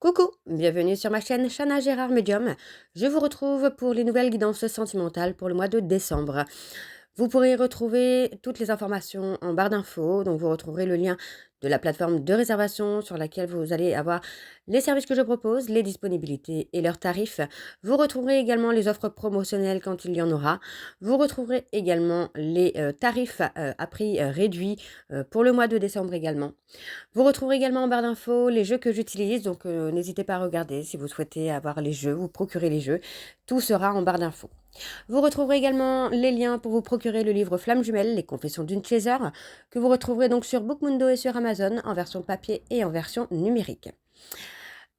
Coucou, bienvenue sur ma chaîne Chana Gérard Medium. Je vous retrouve pour les nouvelles guidances sentimentales pour le mois de décembre. Vous pourrez retrouver toutes les informations en barre d'infos, donc vous retrouverez le lien de la plateforme de réservation sur laquelle vous allez avoir les services que je propose, les disponibilités et leurs tarifs. Vous retrouverez également les offres promotionnelles quand il y en aura. Vous retrouverez également les tarifs à prix réduit pour le mois de décembre également. Vous retrouverez également en barre d'infos les jeux que j'utilise, donc n'hésitez pas à regarder si vous souhaitez avoir les jeux, vous procurer les jeux. Tout sera en barre d'infos. Vous retrouverez également les liens pour vous procurer le livre Flamme jumelle, les confessions d'une chaser, que vous retrouverez donc sur Bookmundo et sur Amazon en version papier et en version numérique.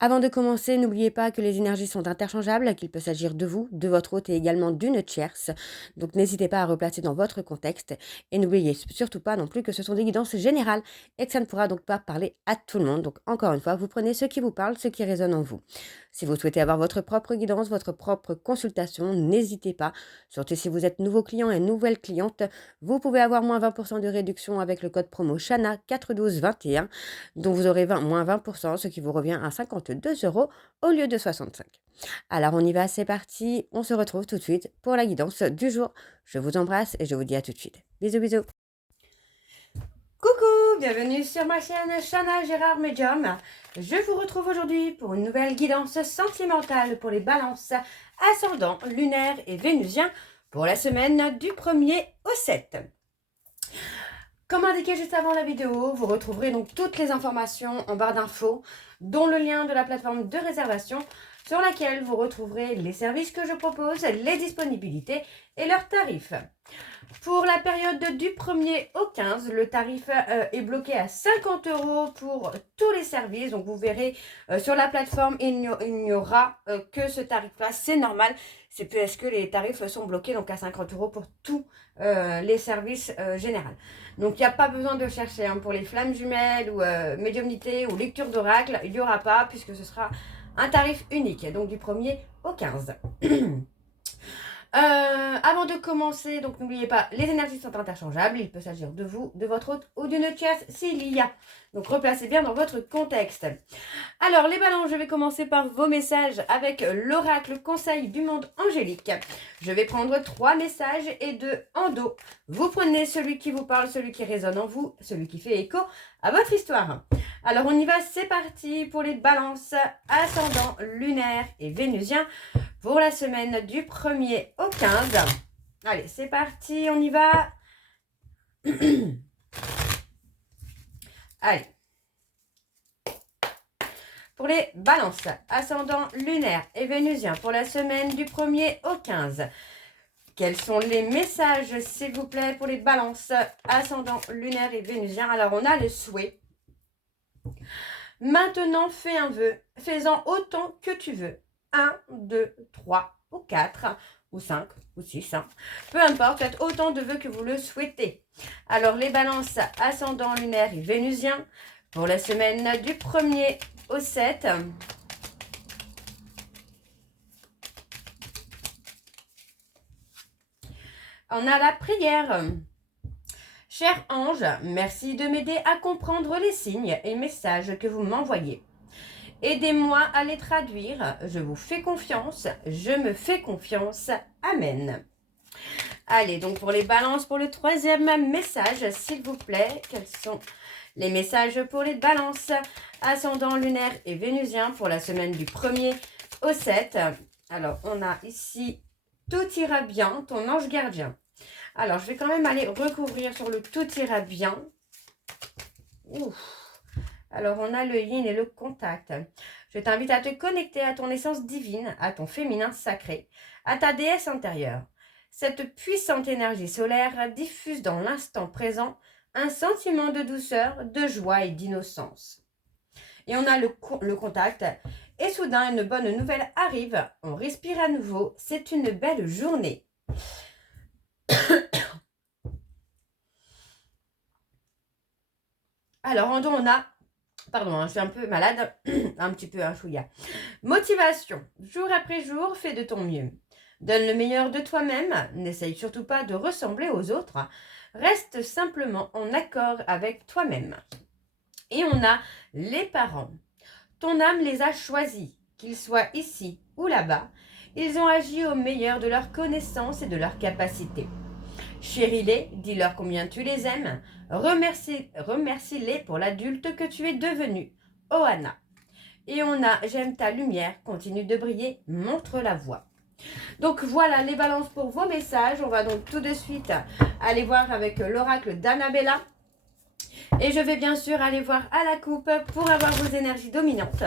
Avant de commencer, n'oubliez pas que les énergies sont interchangeables, qu'il peut s'agir de vous, de votre hôte et également d'une tierce. Donc n'hésitez pas à replacer dans votre contexte et n'oubliez surtout pas non plus que ce sont des guidances générales et que ça ne pourra donc pas parler à tout le monde. Donc encore une fois, vous prenez ce qui vous parle, ce qui résonne en vous. Si vous souhaitez avoir votre propre guidance, votre propre consultation, n'hésitez pas. Surtout si vous êtes nouveau client et nouvelle cliente, vous pouvez avoir moins 20% de réduction avec le code promo Chana 41221, dont vous aurez moins 20%, ce qui vous revient à 52 euros au lieu de 65. Alors on y va, c'est parti, on se retrouve tout de suite pour la guidance du jour. Je vous embrasse et je vous dis à tout de suite. Bisous bisous. Coucou, bienvenue sur ma chaîne Chana Gérard Medium. Je vous retrouve aujourd'hui pour une nouvelle guidance sentimentale pour les balances ascendant, lunaire et vénusien pour la semaine du 1er au 7. Comme indiqué juste avant la vidéo, vous retrouverez donc toutes les informations en barre d'infos, dont le lien de la plateforme de réservation sur laquelle vous retrouverez les services que je propose, les disponibilités et leurs tarifs. Pour la période du 1er au 15, le tarif est bloqué à 50 euros pour tous les services. Donc vous verrez sur la plateforme, il n'y aura que ce tarif-là. C'est normal. C'est parce que les tarifs sont bloqués donc à 50 euros pour tous les services généraux. Donc il n'y a pas besoin de chercher hein, pour les flammes jumelles ou médiumnité ou lecture d'oracle. Il n'y aura pas puisque ce sera un tarif unique. Donc du 1er au 15. Avant de commencer, donc n'oubliez pas, les énergies sont interchangeables. Il peut s'agir de vous, de votre hôte ou d'une tierce s'il y a. Donc replacez bien dans votre contexte. Alors les balances, je vais commencer par vos messages avec l'oracle conseil du monde angélique. Je vais prendre 3 messages et 2 en dos. Vous prenez celui qui vous parle, celui qui résonne en vous, celui qui fait écho à votre histoire. Alors on y va, c'est parti pour les balances ascendant, lunaire et vénusien pour la semaine du 1er au 15. Allez, c'est parti, on y va. Allez. Pour les balances, ascendant lunaire et vénusien pour la semaine du 1er au 15. Quels sont les messages, s'il vous plaît, pour les balances, ascendant lunaire et vénusien? Alors, on a le souhait. Maintenant, fais un vœu, fais-en autant que tu veux. 1, 2, 3 ou 4 ou 5 ou 6. Hein. Peu importe, faites autant de vœux que vous le souhaitez. Alors, les balances, ascendant lunaire et vénusien pour la semaine du 1er au 7. On a la prière. Cher ange, merci de m'aider à comprendre les signes et messages que vous m'envoyez. Aidez-moi à les traduire. Je vous fais confiance. Je me fais confiance. Amen. Allez, donc pour les balances, pour le 3e message, s'il vous plaît, quels sont les messages pour les balances ascendant lunaire et vénusien pour la semaine du 1er au 7. Alors, on a ici tout ira bien, ton ange gardien. Alors, je vais quand même aller recouvrir sur le tout ira bien. Ouf. Alors, on a le yin et le contact. Je t'invite à te connecter à ton essence divine, à ton féminin sacré, à ta déesse intérieure. Cette puissante énergie solaire diffuse dans l'instant présent un sentiment de douceur, de joie et d'innocence. Et on a le contact. Et soudain, une bonne nouvelle arrive. On respire à nouveau. C'est une belle journée. Alors, en dos, on a... Pardon, hein, je suis un peu malade. Un petit peu un chouïa. Motivation. Jour après jour, fais de ton mieux. Donne le meilleur de toi-même. N'essaye surtout pas de ressembler aux autres. Reste simplement en accord avec toi-même. Et on a les parents. Ton âme les a choisis, qu'ils soient ici ou là-bas. Ils ont agi au meilleur de leurs connaissances et de leurs capacités. Chéris-les, dis-leur combien tu les aimes, remercie-les pour l'adulte que tu es devenu. Ohana. Et on a j'aime ta lumière, continue de briller, montre la voie. Donc voilà les balances pour vos messages. On va donc tout de suite aller voir avec l'oracle d'Annabella. Et je vais bien sûr aller voir à la coupe pour avoir vos énergies dominantes.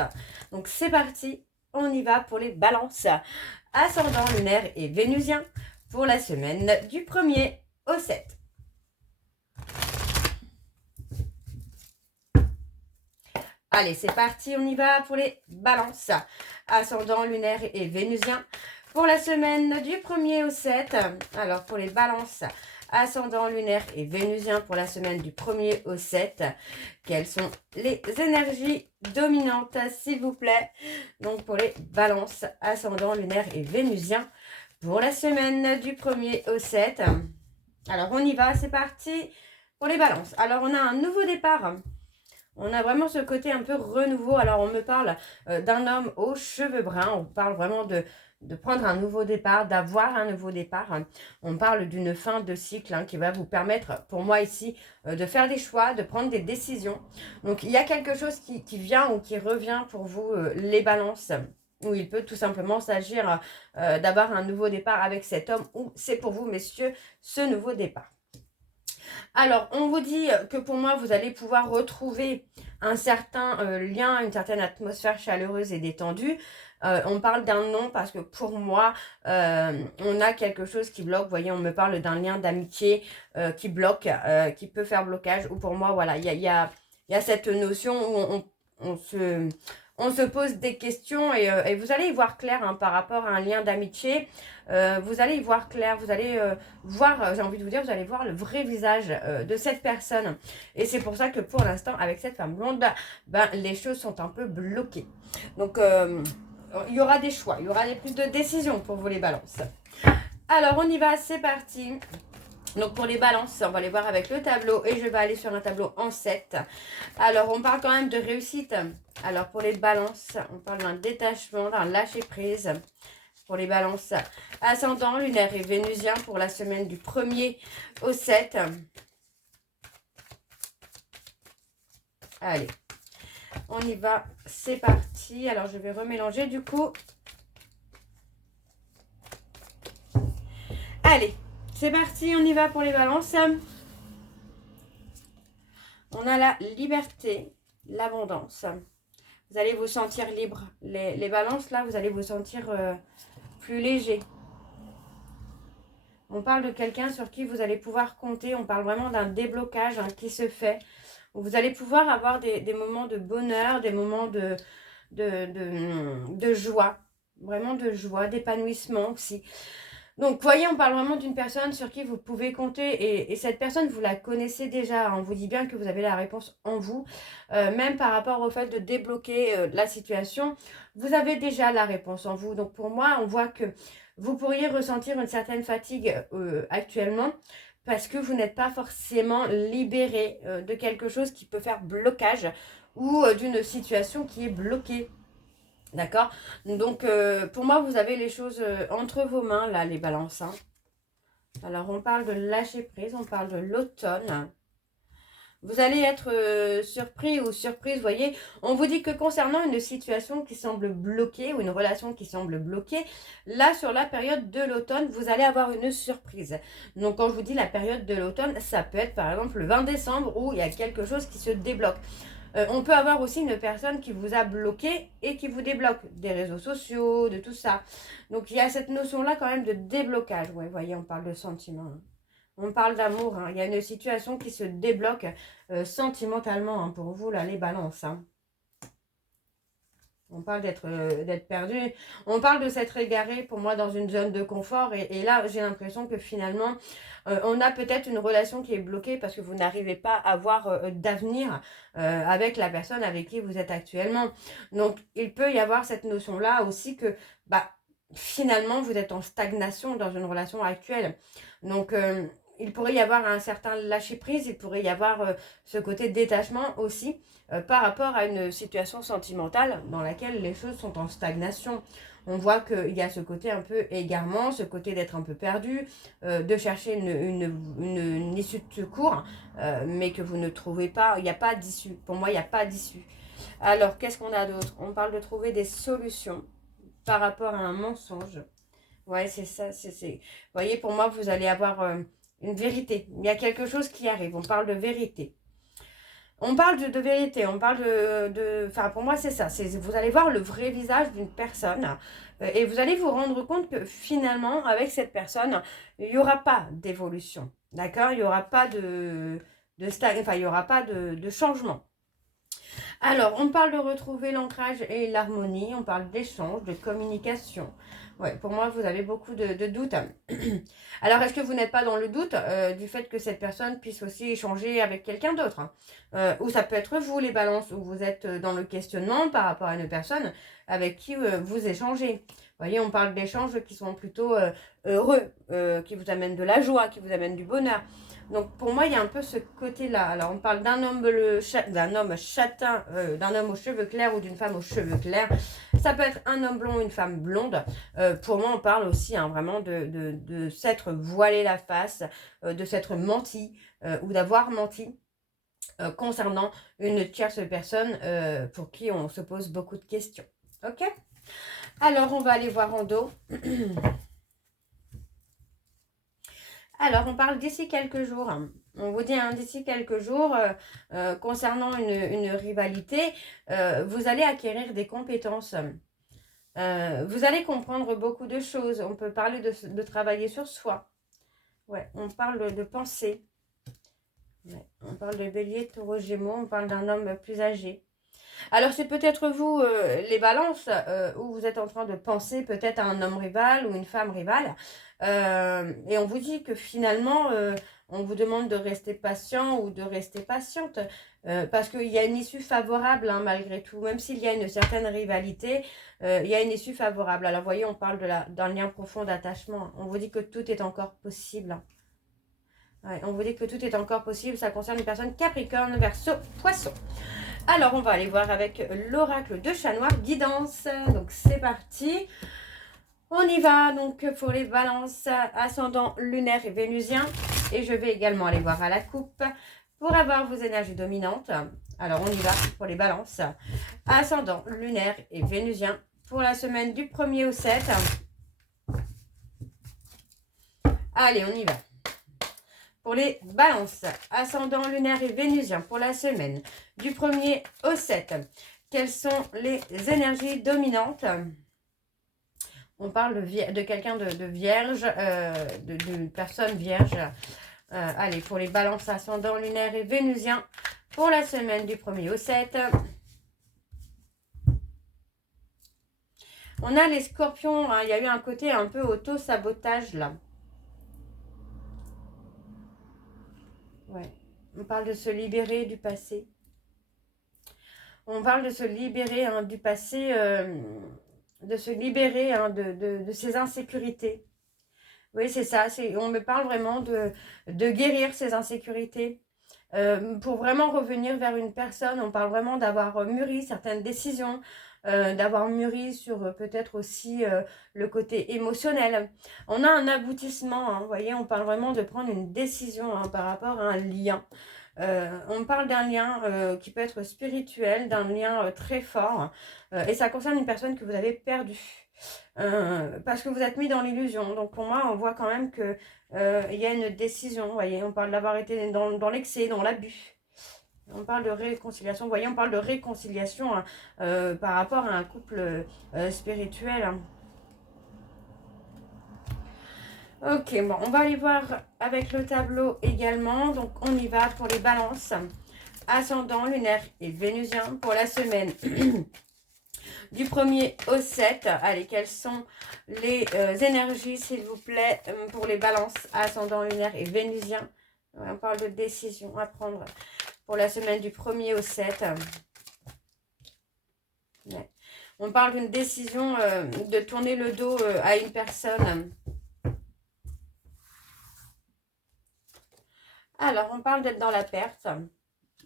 Donc c'est parti, on y va pour les balances. Ascendant lunaire et vénusien pour la semaine du 1er au 7. Allez, c'est parti, on y va pour les balances. Ascendant lunaire et vénusien pour la semaine du 1er au 7. Alors, pour les balances, ascendant lunaire et vénusien pour la semaine du 1er au 7. Quelles sont les énergies dominantes, s'il vous plaît? Donc, pour les balances, ascendant lunaire et vénusien pour la semaine du 1er au 7. Alors, on y va, c'est parti pour les balances. Alors, on a un nouveau départ. On a vraiment ce côté un peu renouveau. Alors, on me parle d'un homme aux cheveux bruns. On parle vraiment de prendre un nouveau départ, d'avoir un nouveau départ. On parle d'une fin de cycle qui va vous permettre, pour moi ici, de faire des choix, de prendre des décisions. Donc, il y a quelque chose qui vient ou qui revient pour vous, les balances, où il peut tout simplement s'agir d'avoir un nouveau départ avec cet homme, ou c'est pour vous, messieurs, ce nouveau départ. Alors, on vous dit que pour moi, vous allez pouvoir retrouver un certain lien, une certaine atmosphère chaleureuse et détendue. On parle d'un non parce que pour moi, on a quelque chose qui bloque. Vous voyez, on me parle d'un lien d'amitié qui bloque, qui peut faire blocage. Ou pour moi, voilà, il y a cette notion où on se pose des questions et vous allez y voir clair par rapport à un lien d'amitié. Vous allez y voir clair, vous allez voir, j'ai envie de vous dire, vous allez voir le vrai visage de cette personne. Et c'est pour ça que pour l'instant, avec cette femme blonde, les choses sont un peu bloquées. Donc, il y aura des choix, il y aura des plus de décisions pour vous les balances. Alors, on y va, c'est parti. Donc pour les balances, on va les voir avec le tableau et je vais aller sur un tableau en 7. Alors on parle quand même de réussite. Alors pour les balances, on parle d'un détachement, d'un lâcher prise. Pour les balances, ascendant, lunaire et vénusien pour la semaine du 1er au 7. Allez, on y va, c'est parti. Alors je vais remélanger du coup. Allez. C'est parti, on y va pour les balances. On a la liberté, l'abondance. Vous allez vous sentir libre. Les balances, là, vous allez vous sentir plus léger. On parle de quelqu'un sur qui vous allez pouvoir compter. On parle vraiment d'un déblocage qui se fait. Vous allez pouvoir avoir des moments de bonheur, des moments de joie. Vraiment de joie, d'épanouissement aussi. Donc, vous voyez, on parle vraiment d'une personne sur qui vous pouvez compter et cette personne, vous la connaissez déjà. On vous dit bien que vous avez la réponse en vous. Même par rapport au fait de débloquer la situation, vous avez déjà la réponse en vous. Donc, pour moi, on voit que vous pourriez ressentir une certaine fatigue actuellement parce que vous n'êtes pas forcément libéré de quelque chose qui peut faire blocage ou d'une situation qui est bloquée. D'accord? Donc, pour moi, vous avez les choses entre vos mains, là, les balances. Alors, on parle de lâcher prise, on parle de l'automne. Vous allez être surpris ou surprise, vous voyez. On vous dit que concernant une situation qui semble bloquée ou une relation qui semble bloquée, là, sur la période de l'automne, vous allez avoir une surprise. Donc, quand je vous dis la période de l'automne, ça peut être, par exemple, le 20 décembre où il y a quelque chose qui se débloque. On peut avoir aussi une personne qui vous a bloqué et qui vous débloque des réseaux sociaux, de tout ça. Donc, il y a cette notion-là quand même de déblocage. Ouais, vous voyez, on parle de sentiments. On parle d'amour. Il y a une situation qui se débloque sentimentalement pour vous, là, les balances. On parle d'être perdu. On parle de s'être égaré, pour moi, dans une zone de confort. Et là, j'ai l'impression que finalement, on a peut-être une relation qui est bloquée parce que vous n'arrivez pas à avoir d'avenir avec la personne avec qui vous êtes actuellement. Donc, il peut y avoir cette notion-là aussi que, finalement, vous êtes en stagnation dans une relation actuelle. Donc, il pourrait y avoir un certain lâcher-prise, il pourrait y avoir ce côté détachement aussi par rapport à une situation sentimentale dans laquelle les choses sont en stagnation. On voit qu'il y a ce côté un peu égarement, ce côté d'être un peu perdu, de chercher une issue de secours, mais que vous ne trouvez pas, il n'y a pas d'issue. Pour moi, il n'y a pas d'issue. Alors, qu'est-ce qu'on a d'autre? On parle de trouver des solutions par rapport à un mensonge. Ouais, c'est ça. Vous voyez, pour moi, vous allez avoir une vérité. Il y a quelque chose qui arrive. On parle de vérité. On parle de vérité. On parle enfin, pour moi, c'est ça. Vous allez voir le vrai visage d'une personne et vous allez vous rendre compte que finalement, avec cette personne, il n'y aura pas d'évolution. D'accord? Il n'y aura pas enfin, il n'y aura pas de changement. Alors, on parle de retrouver l'ancrage et l'harmonie, on parle d'échange, de communication. Ouais, pour moi, vous avez beaucoup de doutes. Alors, est-ce que vous n'êtes pas dans le doute du fait que cette personne puisse aussi échanger avec quelqu'un d'autre, hein? Ou ça peut être vous, les balances, où vous êtes dans le questionnement par rapport à une personne avec qui vous échangez. Vous voyez, on parle d'échanges qui sont plutôt heureux, qui vous amènent de la joie, qui vous amènent du bonheur. Donc pour moi, il y a un peu ce côté-là. Alors on parle d'un homme châtain, d'un homme aux cheveux clairs ou d'une femme aux cheveux clairs. Ça peut être un homme blond ou une femme blonde. Pour moi, on parle aussi vraiment de s'être voilé la face, de s'être menti ou d'avoir menti concernant une tierce personne pour qui on se pose beaucoup de questions. Ok? Alors on va aller voir en dos. Alors, on parle d'ici quelques jours. On vous dit d'ici quelques jours, concernant une rivalité, vous allez acquérir des compétences. Vous allez comprendre beaucoup de choses. On peut parler de travailler sur soi. Ouais, on parle de penser. Ouais, on parle de bélier, taureau, gémeaux. On parle d'un homme plus âgé. Alors, c'est peut-être vous, les balances, où vous êtes en train de penser peut-être à un homme rival ou une femme rivale. Et on vous dit que finalement, on vous demande de rester patient ou de rester patiente. Parce qu'il y a une issue favorable, hein, malgré tout. Même s'il y a une certaine rivalité, il y a une issue favorable. Alors, vous voyez, on parle d'un lien profond d'attachement. On vous dit que tout est encore possible. Ouais, on vous dit que tout est encore possible. Ça concerne une personne Capricorne, Verseau, Poisson. Alors, on va aller voir avec l'oracle de chat noir, guidance. Donc, c'est parti. On y va donc pour les balances, ascendant lunaire et vénusien. Et je vais également aller voir à la coupe pour avoir vos énergies dominantes. Alors, on y va pour les balances, ascendant lunaire et vénusien pour la semaine du 1er au 7. Allez, on y va. Pour les balances, ascendant lunaire et vénusien pour la semaine du 1er au 7. Quelles sont les énergies dominantes? On parle de quelqu'un de vierge, d'une personne vierge. Allez, pour les balances, ascendant lunaire et vénusien pour la semaine du 1er au 7. On a les scorpions, hein, il y a eu un côté un peu auto-sabotage là. Ouais. On parle de se libérer du passé. On parle de se libérer du passé, de se libérer de ses insécurités. Oui, c'est ça. On me parle vraiment de guérir ces insécurités. Pour vraiment revenir vers une personne, on parle vraiment d'avoir mûri certaines décisions, d'avoir mûri sur peut-être aussi le côté émotionnel. On a un aboutissement, hein, vous voyez, on parle vraiment de prendre une décision, hein, par rapport à un lien. On parle d'un lien qui peut être spirituel, d'un lien très fort, et ça concerne une personne que vous avez perdue. Parce que vous êtes mis dans l'illusion. Donc pour moi, on voit quand même que il y a une décision. Vous voyez, on parle d'avoir été dans l'excès, dans l'abus. On parle de réconciliation. Vous voyez, on parle de réconciliation, hein, par rapport à un couple spirituel, hein. Ok, bon, on va aller voir avec le tableau également. Donc on y va pour les balances. Ascendant, lunaire et vénusien pour la semaine du 1er au 7. Allez, quelles sont les énergies, s'il vous plaît, pour les balances, ascendant, lunaire et vénusien? On parle de décision à prendre pour la semaine du 1er au 7. Ouais. On parle d'une décision de tourner le dos à une personne. Alors, on parle d'être dans la perte.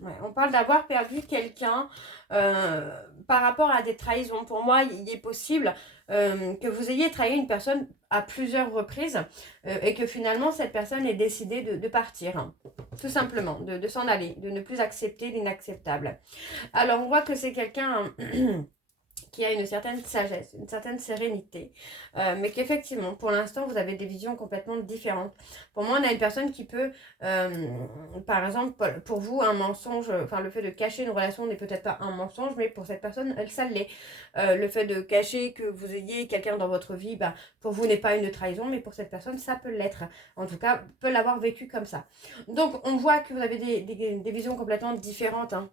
Ouais, on parle d'avoir perdu quelqu'un par rapport à des trahisons. Pour moi, il est possible que vous ayez trahi une personne à plusieurs reprises et que finalement, cette personne ait décidé de partir. Hein. Tout simplement, de s'en aller, de ne plus accepter l'inacceptable. Alors, on voit que c'est quelqu'un... qui a une certaine sagesse, une certaine sérénité, mais qu'effectivement, pour l'instant, vous avez des visions complètement différentes. Pour moi, on a une personne qui peut, par exemple, pour vous, un mensonge, enfin, le fait de cacher une relation n'est peut-être pas un mensonge, mais pour cette personne, elle, ça l'est. Le fait de cacher que vous ayez quelqu'un dans votre vie, bah, pour vous, n'est pas une trahison, mais pour cette personne, ça peut l'être. En tout cas, peut l'avoir vécu comme ça. Donc, on voit que vous avez des visions complètement différentes, hein.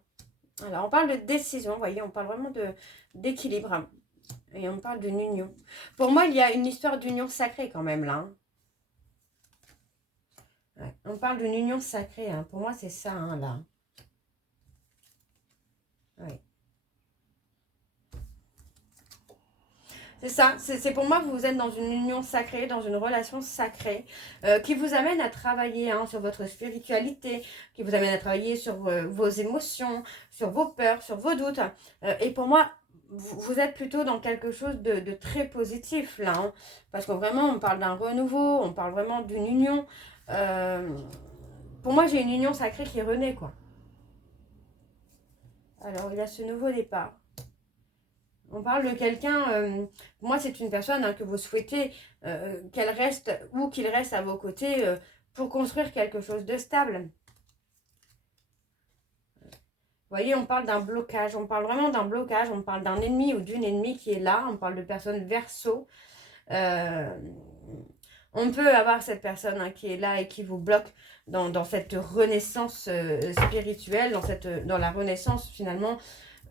Alors, on parle de décision, vous voyez, on parle vraiment d'équilibre. Et on parle d'une union. Pour moi, il y a une histoire d'union sacrée quand même, là. Hein. Ouais, on parle d'une union sacrée, hein. Pour moi, c'est ça, hein, là. Ouais. C'est ça, c'est pour moi que vous êtes dans une union sacrée, dans une relation sacrée, qui vous amène à travailler hein, sur votre spiritualité, qui vous amène à travailler sur vos émotions, sur vos peurs, sur vos doutes. Et pour moi, vous êtes plutôt dans quelque chose de très positif là, hein, parce que vraiment on parle d'un renouveau, on parle vraiment d'une union. Euh, pour moi, j'ai une union sacrée qui renaît, quoi. Alors, il y a ce nouveau départ. On parle de quelqu'un, pour moi c'est une personne hein, que vous souhaitez qu'elle reste ou qu'il reste à vos côtés pour construire quelque chose de stable. Vous voyez, on parle d'un blocage, on parle vraiment d'un blocage, on parle d'un ennemi ou d'une ennemie qui est là, on parle de personnes verso. On peut avoir cette personne hein, qui est là et qui vous bloque dans cette renaissance spirituelle, dans la renaissance finalement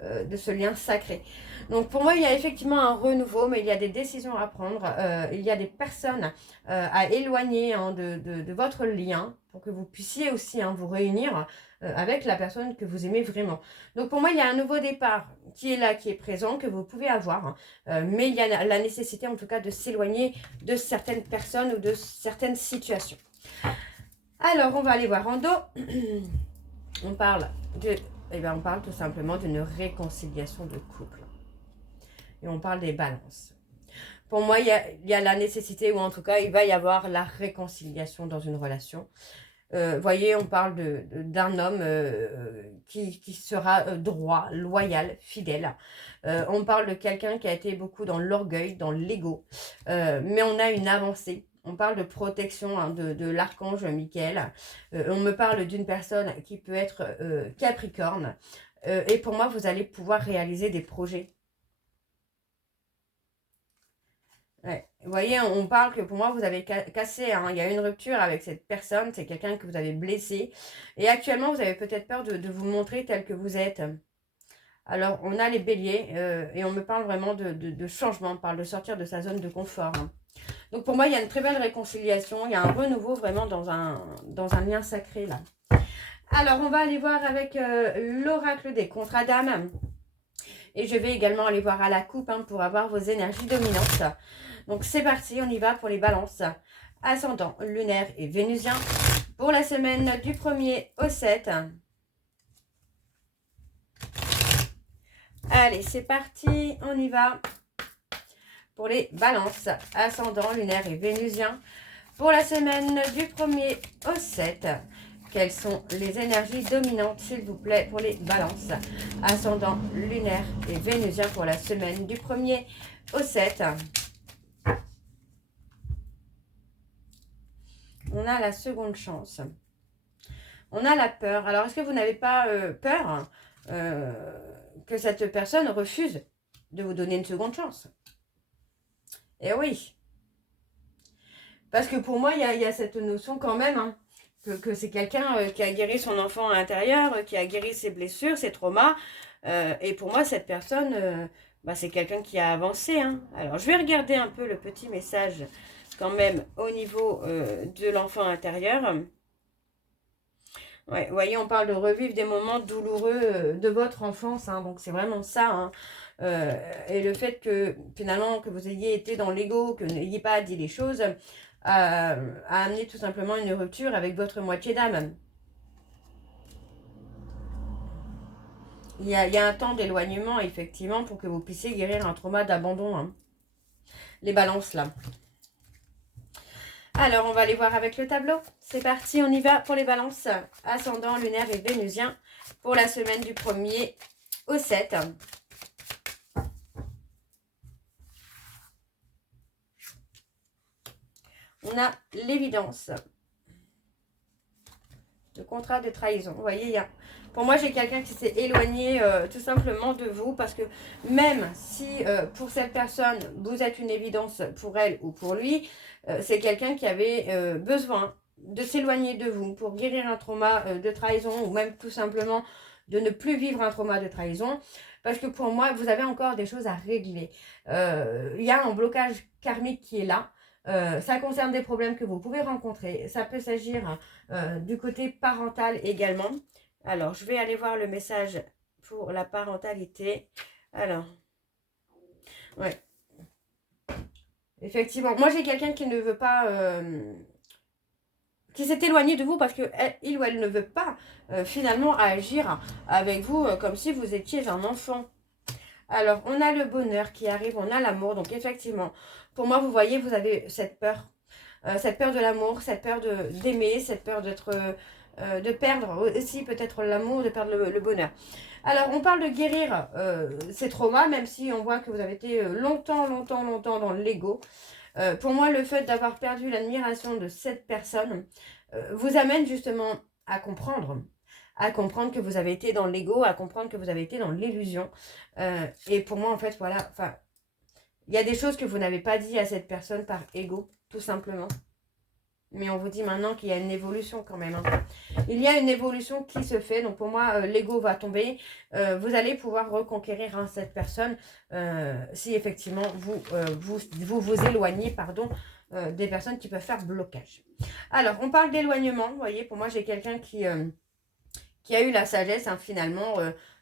de ce lien sacré. Donc pour moi, il y a effectivement un renouveau, mais il y a des décisions à prendre. Il y a des personnes à éloigner hein, de votre lien pour que vous puissiez aussi hein, vous réunir avec la personne que vous aimez vraiment. Donc pour moi, il y a un nouveau départ qui est là, qui est présent, que vous pouvez avoir. Hein. Mais il y a la nécessité en tout cas de s'éloigner de certaines personnes ou de certaines situations. Alors, on va aller voir en dos. On parle on parle tout simplement d'une réconciliation de couple. Et on parle des balances. Pour moi, il y a la nécessité, ou en tout cas, il va y avoir la réconciliation dans une relation. Voyez, on parle d'un homme qui sera droit, loyal, fidèle. On parle de quelqu'un qui a été beaucoup dans l'orgueil, dans l'ego. Mais on a une avancée. On parle de protection hein, de l'archange Michael. On me parle d'une personne qui peut être Capricorne. Et pour moi, vous allez pouvoir réaliser des projets. Ouais. Vous voyez, on parle que pour moi, vous avez cassé, hein, il y a une rupture avec cette personne, c'est quelqu'un que vous avez blessé. Et actuellement, vous avez peut-être peur de vous montrer tel que vous êtes. Alors, on a les béliers et on me parle vraiment de changement, on parle de sortir de sa zone de confort. Hein. Donc, pour moi, il y a une très belle réconciliation, il y a un renouveau vraiment dans un lien sacré là. Alors, on va aller voir avec l'oracle des contrats d'âme. Et je vais également aller voir à la coupe hein, pour avoir vos énergies dominantes. Donc c'est parti, on y va pour les balances. Ascendant, lunaire et vénusien. Pour la semaine du 1er au 7. Allez, c'est parti, on y va. Pour les balances, ascendant, lunaire et vénusien. Pour la semaine du 1er au 7. Quelles sont les énergies dominantes, s'il vous plaît, pour les balances? Ascendant, lunaire et vénusien pour la semaine du 1er au 7. On a la seconde chance. On a la peur. Alors, est-ce que vous n'avez pas peur que cette personne refuse de vous donner une seconde chance? Eh oui. Parce que pour moi, il y a cette notion quand même... Hein, que c'est quelqu'un qui a guéri son enfant à l'intérieur, qui a guéri ses blessures, ses traumas. Et pour moi, cette personne, c'est quelqu'un qui a avancé. Hein. Alors, je vais regarder un peu le petit message quand même au niveau de l'enfant intérieur. Ouais, vous voyez, on parle de revivre des moments douloureux de votre enfance. Hein, donc, c'est vraiment ça. Hein. Et le fait que, finalement, que vous ayez été dans l'ego, que vous n'ayez pas dit les choses... a amené tout simplement une rupture avec votre moitié d'âme. il y a un temps d'éloignement, effectivement, pour que vous puissiez guérir un trauma d'abandon. Hein. Les balances, là. Alors, on va aller voir avec le tableau. C'est parti, on y va pour les balances. Ascendant, lunaire et vénusien pour la semaine du 1er au 7. On a l'évidence. Le contrat de trahison. Vous voyez, pour moi, j'ai quelqu'un qui s'est éloigné tout simplement de vous parce que même si pour cette personne, vous êtes une évidence pour elle ou pour lui, c'est quelqu'un qui avait besoin de s'éloigner de vous pour guérir un trauma de trahison ou même tout simplement de ne plus vivre un trauma de trahison. Parce que pour moi, vous avez encore des choses à régler. Il y a un blocage karmique qui est là. Ça concerne des problèmes que vous pouvez rencontrer. Ça peut s'agir du côté parental également. Alors, je vais aller voir le message pour la parentalité. Alors, ouais. Effectivement, moi j'ai quelqu'un qui ne veut pas... qui s'est éloigné de vous parce qu'il ou elle ne veut pas finalement agir avec vous comme si vous étiez un enfant. Alors, on a le bonheur qui arrive, on a l'amour. Donc, effectivement, pour moi, vous voyez, vous avez cette peur de l'amour, cette peur d'aimer, cette peur de perdre aussi peut-être l'amour, de perdre le bonheur. Alors, on parle de guérir ces traumas, même si on voit que vous avez été longtemps dans l'ego. Pour moi, le fait d'avoir perdu l'admiration de cette personne vous amène justement à comprendre que vous avez été dans l'ego, à comprendre que vous avez été dans l'illusion. Et pour moi, en fait, voilà, enfin, il y a des choses que vous n'avez pas dit à cette personne par ego, tout simplement. Mais on vous dit maintenant qu'il y a une évolution quand même. Hein. Il y a une évolution qui se fait. Donc pour moi, l'ego va tomber. Vous allez pouvoir reconquérir hein, cette personne si effectivement vous éloignez pardon, des personnes qui peuvent faire blocage. Alors, on parle d'éloignement. Vous voyez, pour moi, j'ai quelqu'un qui a eu la sagesse hein, finalement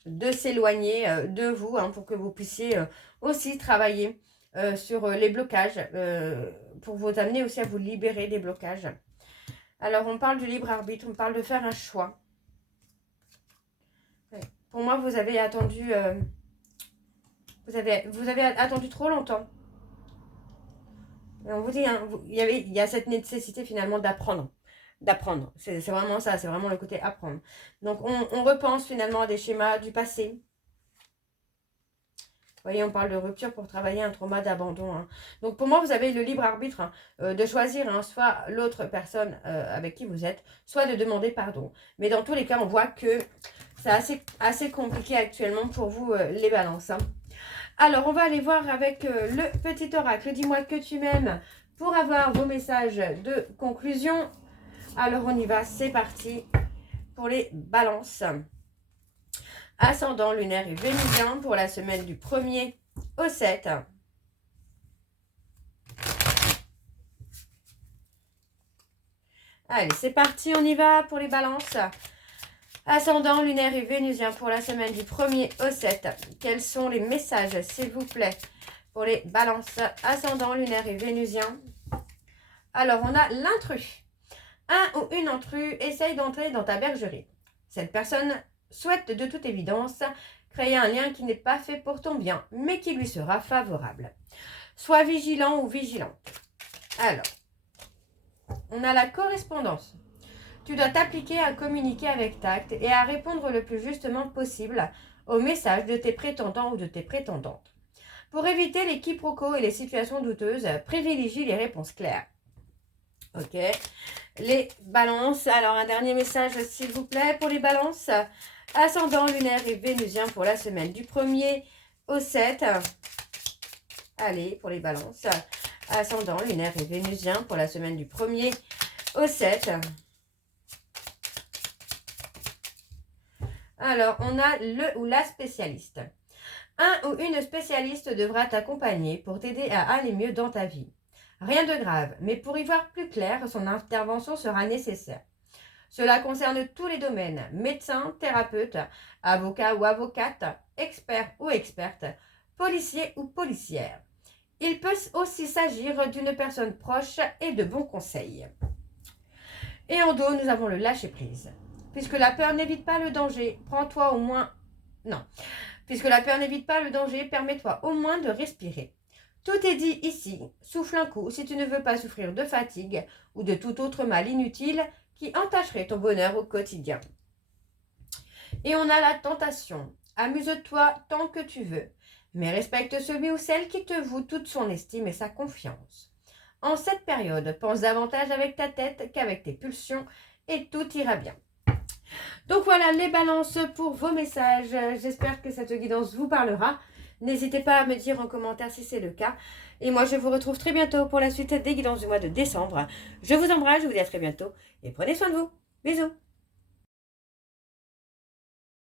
de s'éloigner de vous hein, pour que vous puissiez aussi travailler sur les blocages, pour vous amener aussi à vous libérer des blocages. Alors, on parle du libre arbitre, on parle de faire un choix. Ouais. Pour moi, vous avez attendu, vous avez attendu trop longtemps. Et on vous dit, hein, il y a cette nécessité finalement d'apprendre. C'est vraiment ça, c'est vraiment le côté apprendre. Donc, on repense finalement à des schémas du passé. Vous voyez, on parle de rupture pour travailler un trauma d'abandon. Hein. Donc, pour moi, vous avez le libre arbitre hein, de choisir hein, soit l'autre personne avec qui vous êtes, soit de demander pardon. Mais dans tous les cas, on voit que c'est assez compliqué actuellement pour vous, les balances. Hein. Alors, on va aller voir avec le petit oracle. Dis-moi que tu m'aimes pour avoir vos messages de conclusion. Alors, on y va. C'est parti pour les balances. Ascendant, lunaire et vénusien pour la semaine du 1er au 7. Allez, c'est parti, on y va pour les balances. Ascendant, lunaire et vénusien pour la semaine du 1er au 7. Quels sont les messages, s'il vous plaît, pour les balances ascendant, lunaire et vénusien? Alors, on a l'intrus. Un ou une intrus essaye d'entrer dans ta bergerie. Cette personne souhaite de toute évidence créer un lien qui n'est pas fait pour ton bien, mais qui lui sera favorable. Sois vigilant ou vigilante. Alors, on a la correspondance. Tu dois t'appliquer à communiquer avec tact et à répondre le plus justement possible aux messages de tes prétendants ou de tes prétendantes. Pour éviter les quiproquos et les situations douteuses, privilégie les réponses claires. Ok. Les balances. Alors, un dernier message, s'il vous plaît, pour les balances. Ascendant, lunaire et vénusien pour la semaine du 1er au 7. Allez, pour les balances. Ascendant, lunaire et vénusien pour la semaine du 1er au 7. Alors, on a le ou la spécialiste. Un ou une spécialiste devra t'accompagner pour t'aider à aller mieux dans ta vie. Rien de grave, mais pour y voir plus clair, son intervention sera nécessaire. Cela concerne tous les domaines, médecin, thérapeute, avocat ou avocate, expert ou experte, policier ou policière. Il peut aussi s'agir d'une personne proche et de bons conseils. Et en dos, nous avons le lâcher-prise. Puisque la peur n'évite pas le danger, prends-toi au moins Non. Puisque la peur n'évite pas le danger, permets-toi au moins de respirer. Tout est dit ici. Souffle un coup si tu ne veux pas souffrir de fatigue ou de tout autre mal inutile qui entacherait ton bonheur au quotidien. Et on a la tentation. Amuse-toi tant que tu veux, mais respecte celui ou celle qui te voue toute son estime et sa confiance. En cette période, pense davantage avec ta tête qu'avec tes pulsions et tout ira bien. Donc voilà les balances pour vos messages. J'espère que cette guidance vous parlera. N'hésitez pas à me dire en commentaire si c'est le cas. Et moi, je vous retrouve très bientôt pour la suite des guidances du mois de décembre. Je vous embrasse, je vous dis à très bientôt et prenez soin de vous. Bisous.